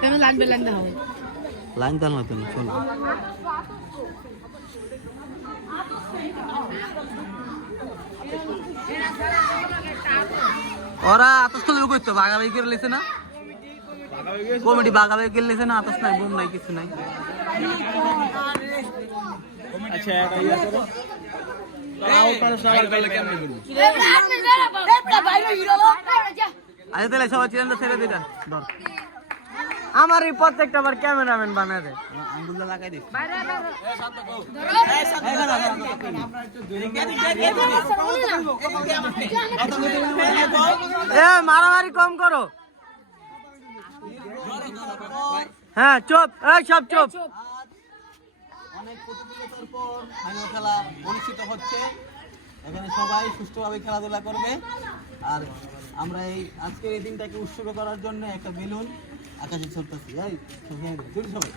কেন লাগবে লাগবে হবে লাইন তাল না তুমি চলো ওরা আতস তো লোক হইতো বাগাবাগি করে লেছে না কমিটি বাগাবাগি করে লেছে না আতস নাই বোম নাই কিছু নাই আচ্ছা এটা ইয়া করো আচ্ছা তাহলে সবাই চ্যানেলটা ছেড়ে দিটা ধর আমার এই প্রত্যেকটা আবার ক্যামেরাম্যান বানায় দেয় আঙ্গুলটা লাগাই দিস এ মারামারি কম করো হ্যাঁ চুপ এই সব চুপ অনেক প্রতিযোগিতার পর ফাইনাল খেলা অনুষ্ঠিত হচ্ছে এখানে সবাই সুষ্ঠুভাবে খেলাধুলা করবে আর আমরা এই আজকের এই দিনটাকে উৎসর্গ করার জন্য একটা বেলুন আকাশে ছড়তেছি এই সবাই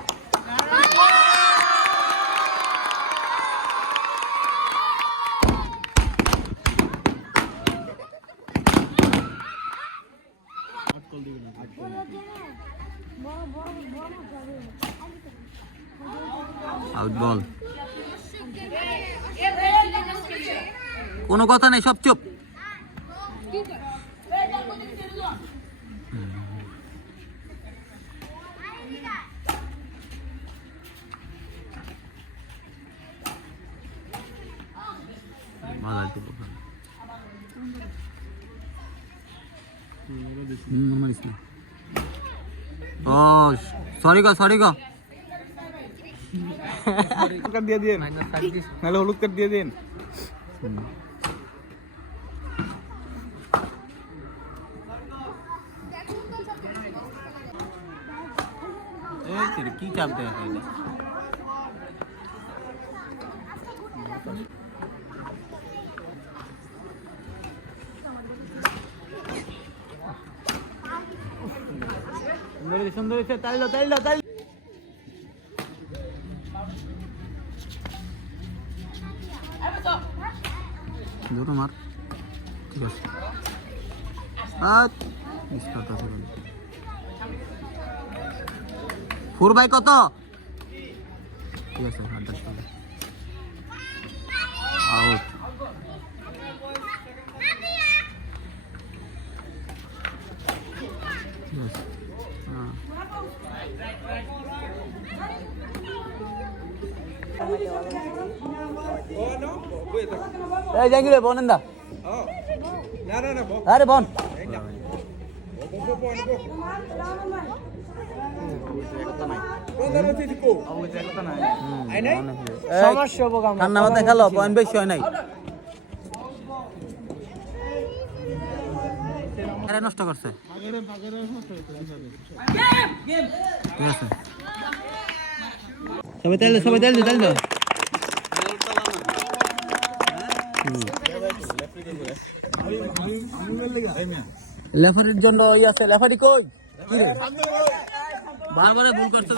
আউট বল কোনো কথা নেই সব চুপ সরি গো কাট দিয়ে দিন নাহলে হলুদ কাট দিয়ে দিন কি চাপ দেয় সুন্দর হয়েছে তাইলো ধরো মার ঠিক আছে ফোর বাই কত ঠিক আছে আউট এই জাঙ্গি রে বনেন্দা আরে বন ঠান্ডা মাথায় খেলো পয়েন্ট বেশি হয় নাই নষ্ট করছে ঠিক আছে সবাই তেল দাও লেফারির জন্য আছে লেফারি কই বারবারে ভুল করতে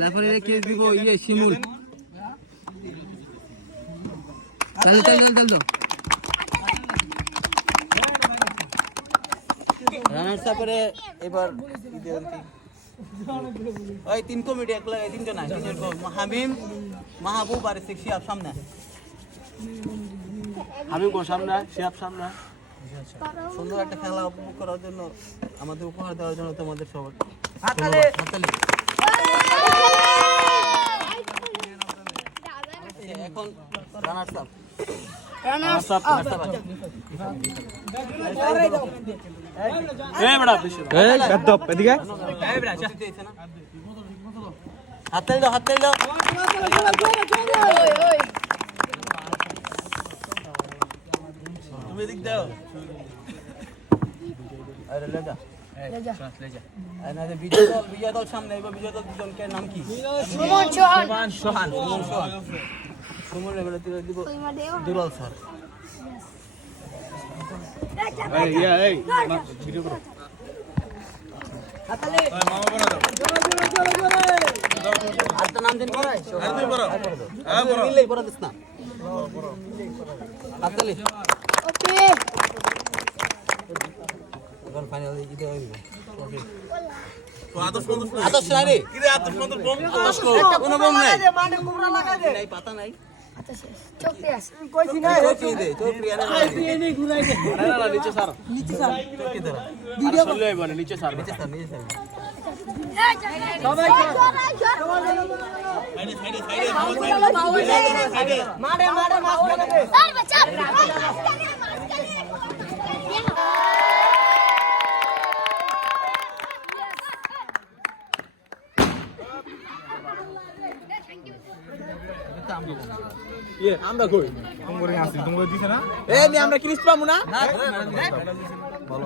লেফারিরে কেস দিব শিমুল তেল রানার সাপরে এবার ওই তিন কমিটি একলা তিনজন না হামিম মাহবুব আর শিয়াব সামনে হাবিব সামনে শিয়াব সামনে সুন্দর একটা খেলা উপভোগ করার জন্য আমাদের উপহার দেওয়ার জন্য তোমাদের সবার এখন রানার সাপ হাত দাও তুমি এদিক দাও আরে লেজা বিজয় দল সামনে এবার বিজয় দল দুজনকে নাম কি সোহান সুমন এবারে দিব দুলাল স্যার আরেকটা নাম দিন করাই দিস না হাততালি। ওকে এখন ফাইনাল দিতে হবে। ওকে। আদর্শ নাই রে কি রে আদর্শ বন্ধু বম আদর্শ কোনো বম নাই মাঠে কুমড়া লাগা দে নাই পাতা নাই। আচ্ছা শেষ চোখে আছে কইছি না চৌকি দে, চৌকি আনে না। না নিচে স্যার নিচে স্যার চৌকি ধরো। ভিডিও চলে আইবো না নিচে স্যার নিচে স্যার, নিচে স্যার। সবাই মাঠে মাঠে মাঝখানে দে আমরা কই এ নি আমরা ক্রিস পামু না? বলো।